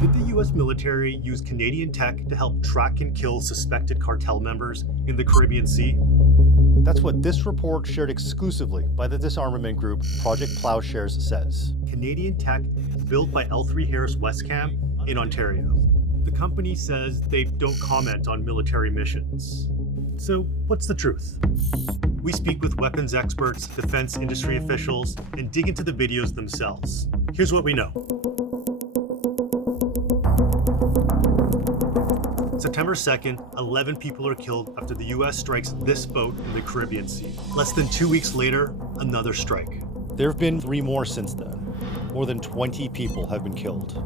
Did the US military use Canadian tech to help track and kill suspected cartel members in the Caribbean Sea? That's what this report shared exclusively by the disarmament group Project Ploughshares says. Canadian tech built by L3 Harris Westcam in Ontario. The company says they don't comment on military missions. So what's the truth? We speak with weapons experts, defense industry officials, and dig into the videos themselves. Here's what we know. September 2nd, 11 people are killed after the US strikes this boat in the Caribbean Sea. Less than 2 weeks later, another strike. There have been 3 more since then. More than 20 people have been killed.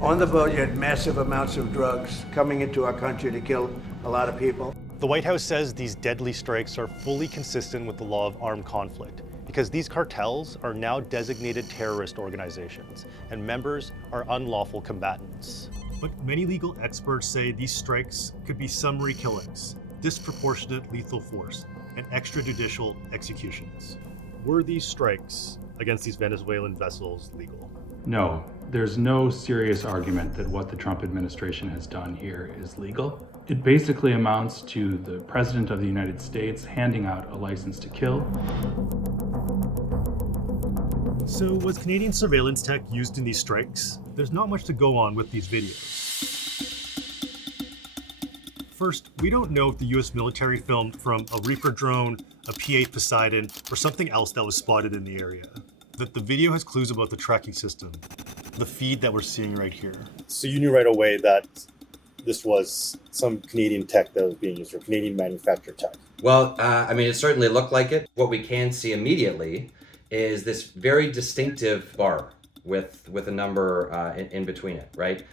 On the boat, you had massive amounts of drugs coming into our country to kill a lot of people. The White House says these deadly strikes are fully consistent with the law of armed conflict because these cartels are now designated terrorist organizations and members are unlawful combatants. But many legal experts say these strikes could be summary killings, disproportionate lethal force, and extrajudicial executions. Were these strikes against these Venezuelan vessels legal? No, there's no serious argument that what the Trump administration has done here is legal. It basically amounts to the President of the United States handing out a license to kill. So was Canadian surveillance tech used in these strikes? There's not much to go on with these videos. First, we don't know if the US military filmed from a Reaper drone, a P-8 Poseidon, or something else that was spotted in the area. That the video has clues about the tracking system, the feed that we're seeing right here. So you knew right away that this was some Canadian tech that was being used, or Canadian manufactured tech? Well, it certainly looked like it. What we can see immediately is this very distinctive bar with a number in between it, right?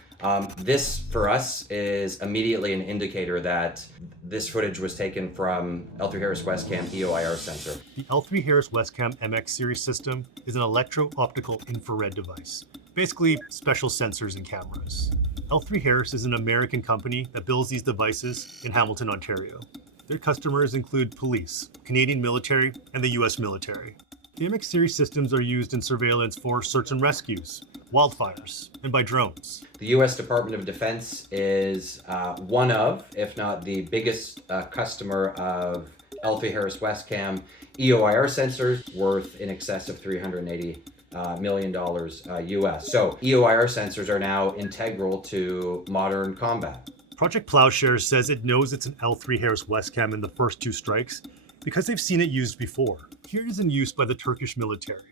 This, for us, is immediately an indicator that this footage was taken from L3 Harris Westcam EOIR sensor. The L3 Harris Westcam MX series system is an electro-optical infrared device, basically special sensors and cameras. L3 Harris is an American company that builds these devices in Hamilton, Ontario. Their customers include police, Canadian military, and the US military. The MX series systems are used in surveillance for search and rescues, wildfires, and by drones. The US Department of Defense is one of, if not the biggest customer of L3 Harris Westcam EOIR sensors, worth in excess of $380 million US. So EOIR sensors are now integral to modern combat. Project Ploughshares says it knows it's an L3 Harris Westcam in the first 2 strikes because they've seen it used before. Here it is in use by the Turkish military.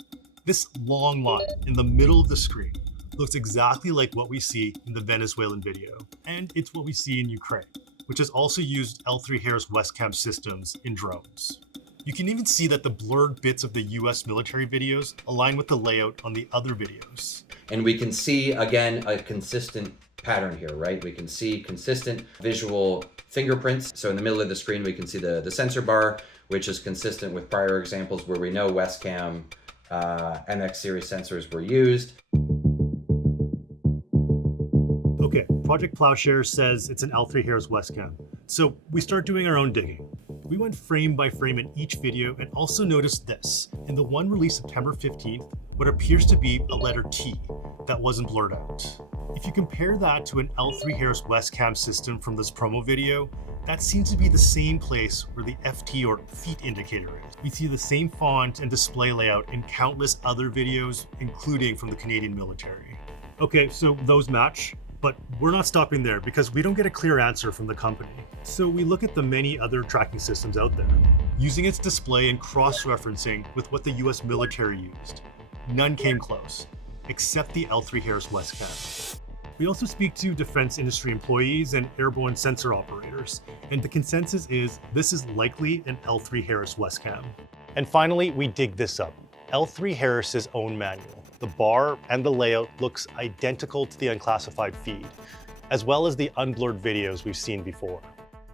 This long line in the middle of the screen looks exactly like what we see in the Venezuelan video. And it's what we see in Ukraine, which has also used L3 Harris Westcam systems in drones. You can even see that the blurred bits of the US military videos align with the layout on the other videos. And we can see, again, a consistent pattern here, right? We can see consistent visual fingerprints. So in the middle of the screen, we can see the sensor bar, which is consistent with prior examples where we know Westcam MX series sensors were used. Okay, Project Ploughshares says it's an L3 Harris Westcam. So we start doing our own digging. We went frame by frame in each video and also noticed this. In the one released September 15th, what appears to be a letter T that wasn't blurred out. If you compare that to an L3 Harris Westcam system from this promo video, that seems to be the same place where the FT or feet indicator is. We see the same font and display layout in countless other videos, including from the Canadian military. Okay, so those match, but we're not stopping there because we don't get a clear answer from the company. So we look at the many other tracking systems out there, using its display and cross-referencing with what the US military used. None came close, except the L3 Harris Westcam. We also speak to defense industry employees and airborne sensor operators, and the consensus is this is likely an L3 Harris Westcam. And finally, we dig this up. L3 Harris's own manual. The bar and the layout looks identical to the unclassified feed, as well as the unblurred videos we've seen before.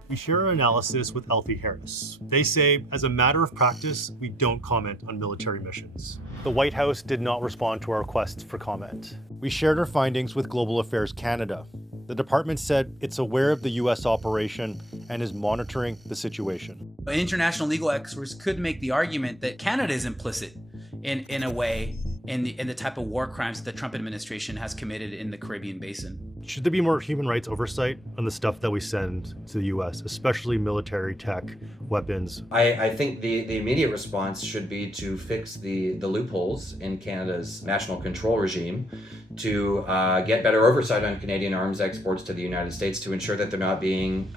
We share our analysis with L3 Harris. They say, as a matter of practice, we don't comment on military missions. The White House did not respond to our requests for comment. We shared our findings with Global Affairs Canada. The department said it's aware of the US operation and is monitoring the situation. International legal experts could make the argument that Canada is implicit in a way in the type of war crimes that the Trump administration has committed in the Caribbean basin. Should there be more human rights oversight on the stuff that we send to the US, especially military tech, weapons? I think the immediate response should be to fix the loopholes in Canada's national control regime, to get better oversight on Canadian arms exports to the United States to ensure that they're not being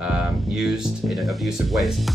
used in abusive ways.